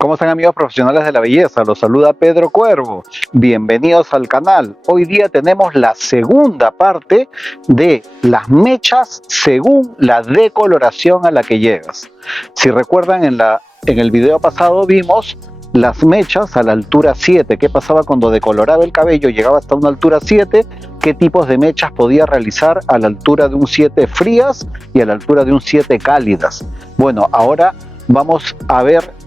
¿Cómo están, amigos profesionales de la belleza? Los saluda Pedro Cuervo. Bienvenidos al canal. Hoy día tenemos la segunda parte de las mechas según la decoloración a la que llegas. Si recuerdan, en el video pasado vimos las mechas a la altura 7. ¿Qué pasaba cuando decoloraba el cabello? Llegaba hasta una altura 7. ¿Qué tipos de mechas podía realizar a la altura de un 7 frías y a la altura de un 7 cálidas? Bueno, ahora vamos a ver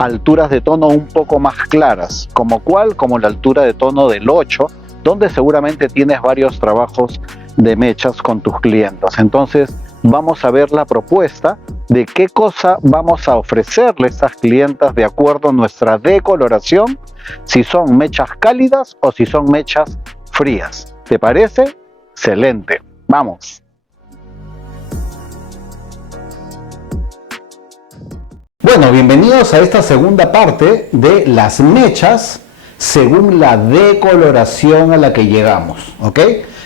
alturas de tono un poco más claras, como la altura de tono del 8, donde seguramente tienes varios trabajos de mechas con tus clientes. Entonces vamos a ver la propuesta de qué cosa vamos a ofrecerle a estas clientas de acuerdo a nuestra decoloración, si son mechas cálidas o si son mechas frías. ¿Te parece? Excelente. Vamos. Bueno, bienvenidos a esta segunda parte de las mechas según la decoloración a la que llegamos, ¿ok?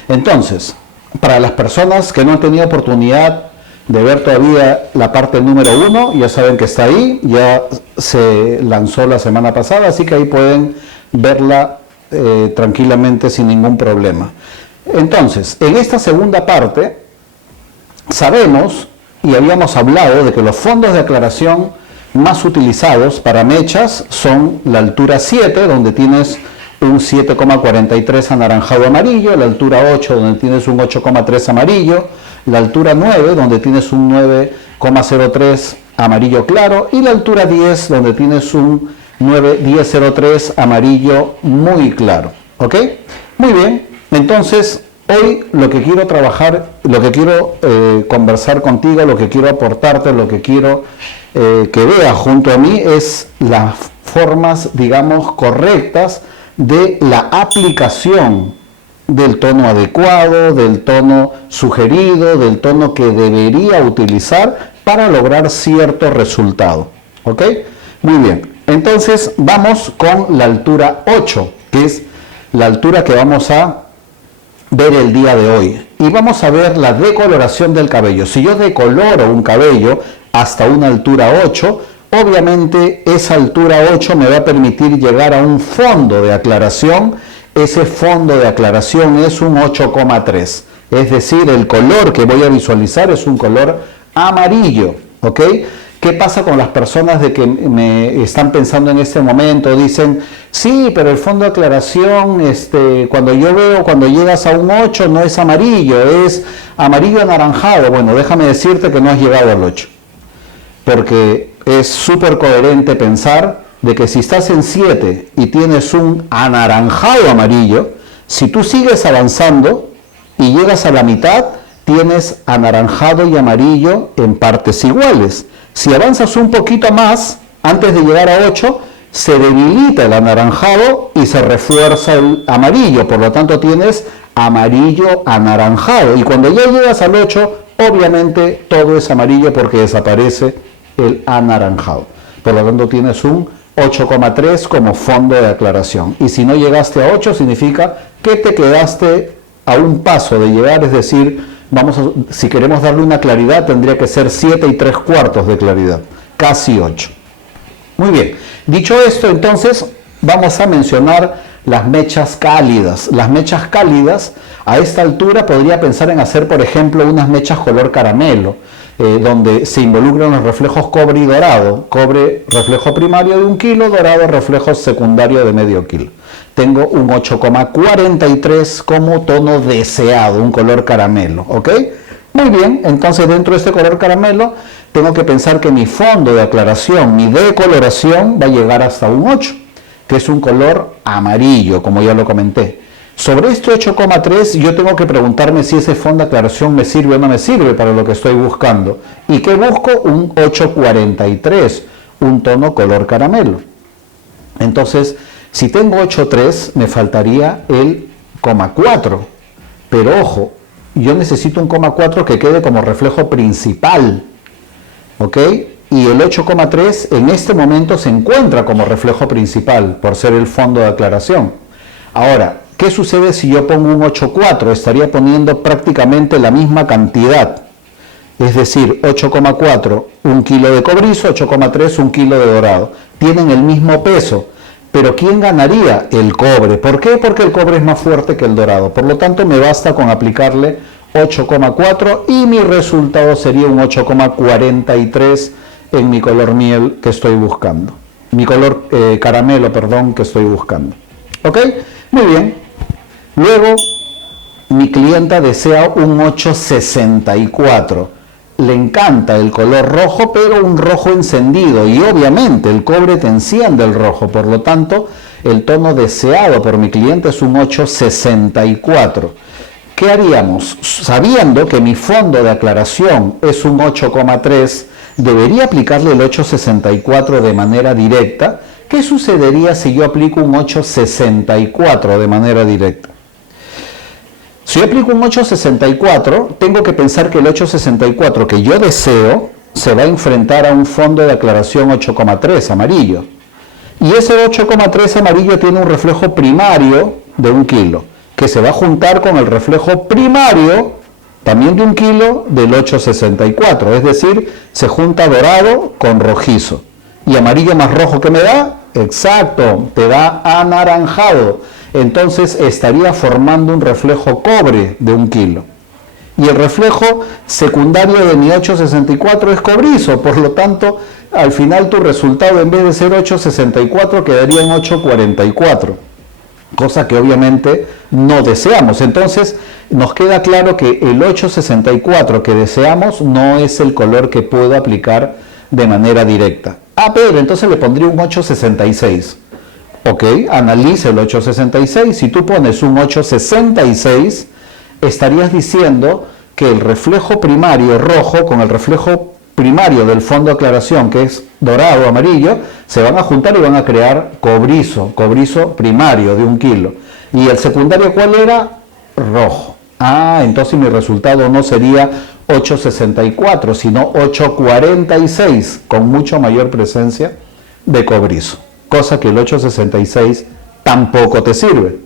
Entonces, para las personas que no han tenido oportunidad de ver todavía la parte número 1, ya saben que está ahí, ya se lanzó la semana pasada, así que ahí pueden verla tranquilamente sin ningún problema. Entonces, en esta segunda parte, sabemos y habíamos hablado de que los fondos de aclaración más utilizados para mechas son la altura 7, donde tienes un 7,43 anaranjado amarillo, la altura 8, donde tienes un 8,3 amarillo, la altura 9, donde tienes un 9,03 amarillo claro, y la altura 10, donde tienes un 10,03 amarillo muy claro. ¿Ok? Muy bien, entonces hoy lo que quiero trabajar, lo que quiero conversar contigo, lo que quiero aportarte, lo que quiero que veas junto a mí es las formas, digamos, correctas de la aplicación del tono adecuado, del tono sugerido, del tono que debería utilizar para lograr cierto resultado. ¿Ok? Muy bien. Entonces vamos con la altura 8, que es la altura que vamos a ver el día de hoy. Y vamos a ver la decoloración del cabello. Si yo decoloro un cabello hasta una altura 8, obviamente esa altura 8 me va a permitir llegar a un fondo de aclaración. Ese fondo de aclaración es un 8,3. Es decir, el color que voy a visualizar es un color amarillo. ¿Ok? ¿Qué pasa con las personas de que me están pensando en este momento? Dicen, sí, pero el fondo de aclaración, cuando yo veo, cuando llegas a un 8 no es amarillo, es amarillo anaranjado. Bueno, déjame decirte que no has llegado al 8. Porque es súper coherente pensar de que si estás en 7 y tienes un anaranjado amarillo, si tú sigues avanzando y llegas a la mitad, tienes anaranjado y amarillo en partes iguales. Si avanzas un poquito más, antes de llegar a 8, se debilita el anaranjado y se refuerza el amarillo. Por lo tanto, tienes amarillo anaranjado. Y cuando ya llegas al 8, obviamente todo es amarillo porque desaparece el anaranjado. Por lo tanto, tienes un 8,3 como fondo de aclaración. Y si no llegaste a 8, significa que te quedaste a un paso de llegar, es decir, si queremos darle una claridad, tendría que ser 7 3/4 de claridad, casi 8. Muy bien, dicho esto, entonces vamos a mencionar las mechas cálidas. Las mechas cálidas, a esta altura podría pensar en hacer, por ejemplo, unas mechas color caramelo, donde se involucran los reflejos cobre y dorado. Cobre, reflejo primario de 1 kilo, dorado, reflejo secundario de medio kilo. Tengo un 8,43 como tono deseado, un color caramelo, ¿ok? Muy bien, entonces dentro de este color caramelo tengo que pensar que mi fondo de aclaración, mi decoloración va a llegar hasta un 8, que es un color amarillo, como ya lo comenté. Sobre este 8,3 yo tengo que preguntarme si ese fondo de aclaración me sirve o no me sirve para lo que estoy buscando. ¿Y qué busco? Un 8,43, un tono color caramelo. Entonces, si tengo 8,3, me faltaría el 0,4. Pero ojo, yo necesito un 0,4 que quede como reflejo principal. ¿Ok? Y el 8,3 en este momento se encuentra como reflejo principal por ser el fondo de aclaración. Ahora, ¿qué sucede si yo pongo un 8,4? Estaría poniendo prácticamente la misma cantidad. Es decir, 8,4, 1 kilo de cobrizo, 8,3, 1 kilo de dorado. tienen el mismo peso. Pero ¿quién ganaría? El cobre. ¿Por qué? Porque el cobre es más fuerte que el dorado. Por lo tanto, me basta con aplicarle 8,4 y mi resultado sería un 8,43 en mi color miel que estoy buscando. Mi color caramelo, perdón, que estoy buscando. ¿Ok? Muy bien. Luego, mi clienta desea un 8,64. Le encanta el color rojo, pero un rojo encendido, y obviamente el cobre te enciende el rojo, por lo tanto el tono deseado por mi cliente es un 8,64. ¿Qué haríamos? Sabiendo que mi fondo de aclaración es un 8,3, debería aplicarle el 8,64 de manera directa. ¿Qué sucedería si yo aplico un 8,64 de manera directa? Si yo aplico un 8,64, tengo que pensar que el 8,64 que yo deseo se va a enfrentar a un fondo de aclaración 8,3 amarillo. Y ese 8,3 amarillo tiene un reflejo primario de 1 kilo, que se va a juntar con el reflejo primario, también de 1 kilo, del 8,64. Es decir, se junta dorado con rojizo. ¿Y amarillo más rojo qué me da? Exacto, te da anaranjado. Entonces estaría formando un reflejo cobre de 1 kilo. Y el reflejo secundario de mi 8,64 es cobrizo, por lo tanto, al final tu resultado en vez de ser 8,64 quedaría en 8,44, cosa que obviamente no deseamos. Entonces nos queda claro que el 8,64 que deseamos no es el color que puedo aplicar de manera directa. Pero entonces le pondría un 8,66. Ok, analiza el 8,66. Si tú pones un 8,66, estarías diciendo que el reflejo primario rojo con el reflejo primario del fondo de aclaración, que es dorado o amarillo, se van a juntar y van a crear cobrizo primario de 1 kilo. ¿Y el secundario cuál era? Rojo. Entonces mi resultado no sería 8,64, sino 8,46, con mucho mayor presencia de cobrizo. Cosa que el 8,66 tampoco te sirve.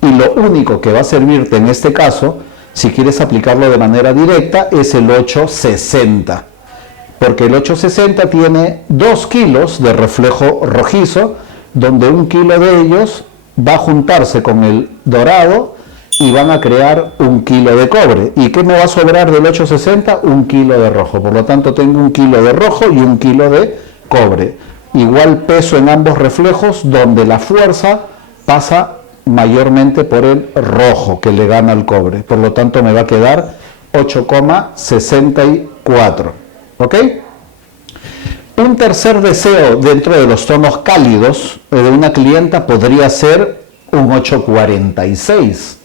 Y lo único que va a servirte en este caso, si quieres aplicarlo de manera directa, es el 8,60. Porque el 8,60 tiene 2 kilos de reflejo rojizo, donde 1 kilo de ellos va a juntarse con el dorado y van a crear 1 kilo de cobre. ¿Y qué me va a sobrar del 8,60? 1 kilo de rojo. Por lo tanto, tengo 1 kilo de rojo y 1 kilo de cobre. Igual peso en ambos reflejos, donde la fuerza pasa mayormente por el rojo que le gana al cobre. Por lo tanto me va a quedar 8,64. ¿Ok? Un tercer deseo dentro de los tonos cálidos de una clienta podría ser un 8,46.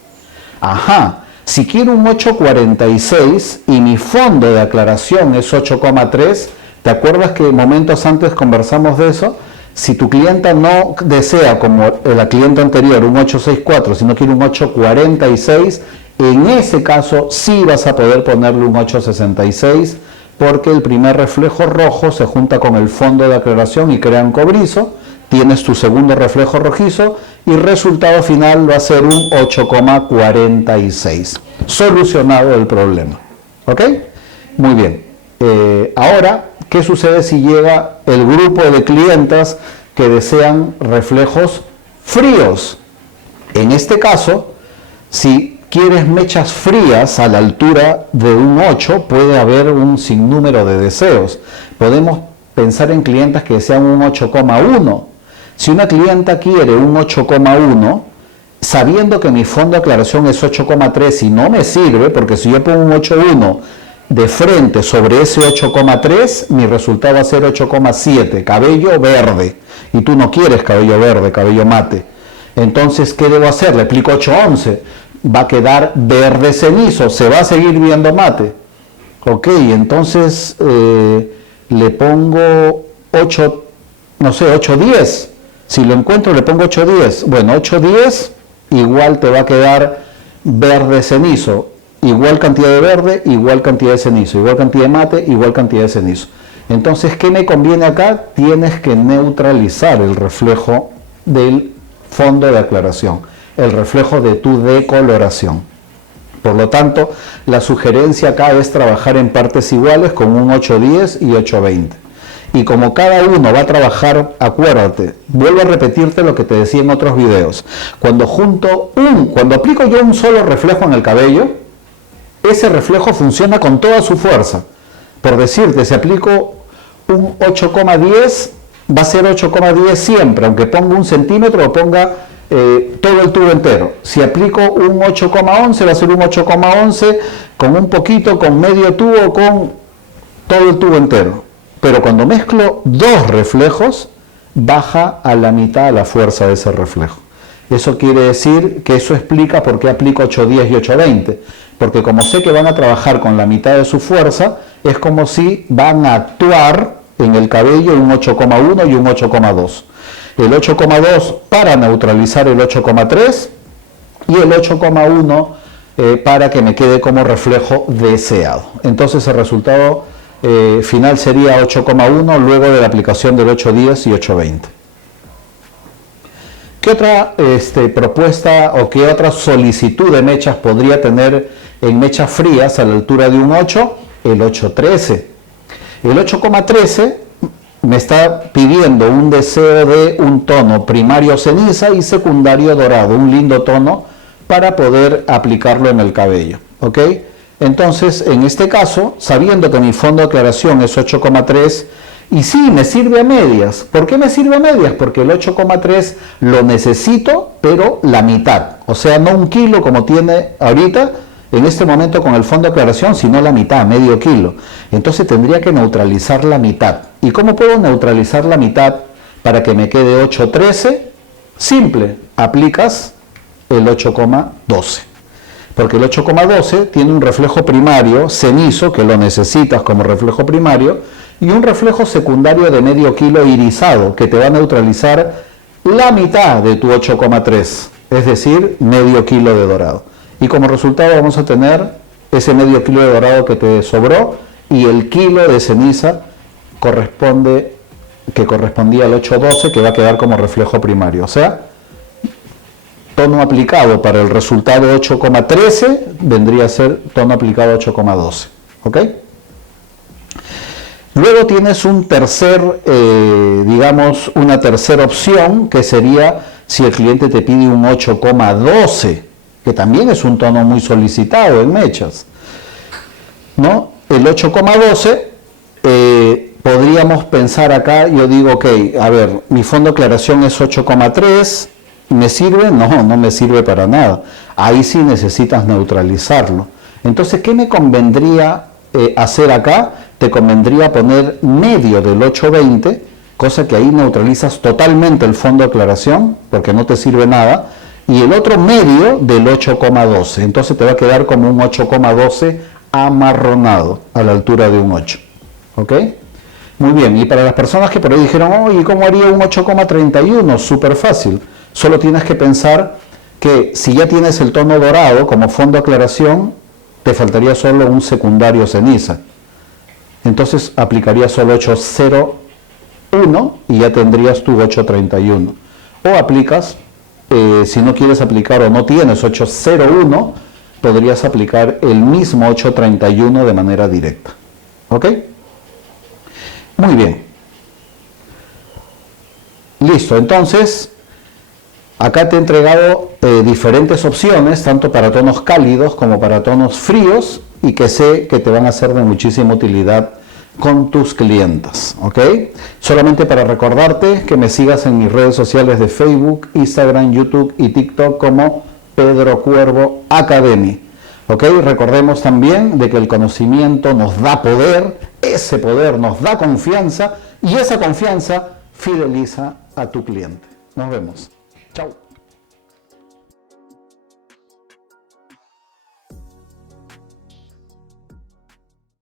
Si quiero un 8,46 y mi fondo de aclaración es 8,3, ¿te acuerdas que momentos antes conversamos de eso? Si tu clienta no desea, como la clienta anterior, un 8,64, sino quiere un 8,46, en ese caso sí vas a poder ponerle un 8,66, porque el primer reflejo rojo se junta con el fondo de aclaración y crean cobrizo. Tienes tu segundo reflejo rojizo y el resultado final va a ser un 8,46. Solucionado el problema. ¿Ok? Muy bien. Ahora, ¿qué sucede si llega el grupo de clientas que desean reflejos fríos? En este caso, si quieres mechas frías a la altura de un 8, puede haber un sinnúmero de deseos. Podemos pensar en clientas que desean un 8,1. Si una clienta quiere un 8,1, sabiendo que mi fondo de aclaración es 8,3 y no me sirve, porque si yo pongo un 8,1 de frente sobre ese 8,3, mi resultado va a ser 8,7, cabello verde. Y tú no quieres cabello verde, cabello mate. Entonces, ¿qué debo hacer? Le aplico 8,11. Va a quedar verde cenizo, se va a seguir viendo mate. Ok, entonces le pongo 8,10. Si lo encuentro, le pongo 8,10. Bueno, 8,10 igual te va a quedar verde cenizo. Igual cantidad de verde, igual cantidad de cenizo, igual cantidad de mate, igual cantidad de cenizo. Entonces, ¿qué me conviene acá? Tienes que neutralizar el reflejo del fondo de aclaración, el reflejo de tu decoloración. Por lo tanto, la sugerencia acá es trabajar en partes iguales con un 8,10 y 8,20. Y como cada uno va a trabajar, acuérdate, vuelvo a repetirte lo que te decía en otros videos. Cuando aplico yo un solo reflejo en el cabello, ese reflejo funciona con toda su fuerza. Por decirte, si aplico un 8,10, va a ser 8,10 siempre, aunque ponga 1 centímetro o ponga todo el tubo entero. Si aplico un 8,11, va a ser un 8,11 con un poquito, con medio tubo, con todo el tubo entero. Pero cuando mezclo dos reflejos, baja a la mitad la fuerza de ese reflejo. Eso quiere decir que eso explica por qué aplico 8,10 y 8,20. Porque como sé que van a trabajar con la mitad de su fuerza, es como si van a actuar en el cabello un 8,1 y un 8,2. El 8,2 para neutralizar el 8,3 y el 8,1 para que me quede como reflejo deseado. Entonces el resultado final sería 8,1 luego de la aplicación del 8,10 y 8,20. ¿Qué otra propuesta o qué otra solicitud de mechas podría tener en mechas frías a la altura de un 8? El 8,13. El 8,13 me está pidiendo un deseo de un tono primario ceniza y secundario dorado, un lindo tono para poder aplicarlo en el cabello, ¿ok? Entonces, en este caso, sabiendo que mi fondo de aclaración es 8,3, y sí, me sirve a medias. ¿Por qué me sirve a medias? Porque el 8,3 lo necesito, pero la mitad. O sea, no 1 kilo como tiene ahorita, en este momento con el fondo de aclaración, sino la mitad, medio kilo. Entonces tendría que neutralizar la mitad. ¿Y cómo puedo neutralizar la mitad para que me quede 8,13? Simple, aplicas el 8,12. Porque el 8,12 tiene un reflejo primario cenizo, que lo necesitas como reflejo primario, y un reflejo secundario de medio kilo irisado, que te va a neutralizar la mitad de tu 8,3, es decir, medio kilo de dorado. Y como resultado vamos a tener ese medio kilo de dorado que te sobró, y el kilo de ceniza que correspondía al 8,12, que va a quedar como reflejo primario. O sea, tono aplicado para el resultado 8,13 vendría a ser tono aplicado 8,12. ¿Ok? Luego tienes un una tercera opción, que sería si el cliente te pide un 8,12, que también es un tono muy solicitado en mechas, ¿no? El 8,12, podríamos pensar acá, yo digo, ok, a ver, mi fondo de aclaración es 8,3, ¿me sirve? No, no me sirve para nada. Ahí sí necesitas neutralizarlo. Entonces, ¿qué me convendría hacer acá? Te convendría poner medio del 8,20, cosa que ahí neutralizas totalmente el fondo de aclaración, porque no te sirve nada, y el otro medio del 8,12. Entonces te va a quedar como un 8,12 amarronado a la altura de un 8. ¿Ok? Muy bien, y para las personas que por ahí dijeron, oye, ¿cómo haría un 8,31? Súper fácil. Solo tienes que pensar que si ya tienes el tono dorado como fondo de aclaración, te faltaría solo un secundario ceniza. Entonces aplicarías solo 8,01 y ya tendrías tu 8,31. O aplicas, si no quieres aplicar o no tienes 8,01, podrías aplicar el mismo 8,31 de manera directa. ¿Ok? Muy bien. Listo, entonces acá te he entregado diferentes opciones, tanto para tonos cálidos como para tonos fríos, y que sé que te van a ser de muchísima utilidad con tus clientas, ¿ok? Solamente para recordarte que me sigas en mis redes sociales de Facebook, Instagram, YouTube y TikTok como Pedro Cuervo Academy, ¿ok? Recordemos también de que el conocimiento nos da poder, ese poder nos da confianza y esa confianza fideliza a tu cliente. Nos vemos. Chao.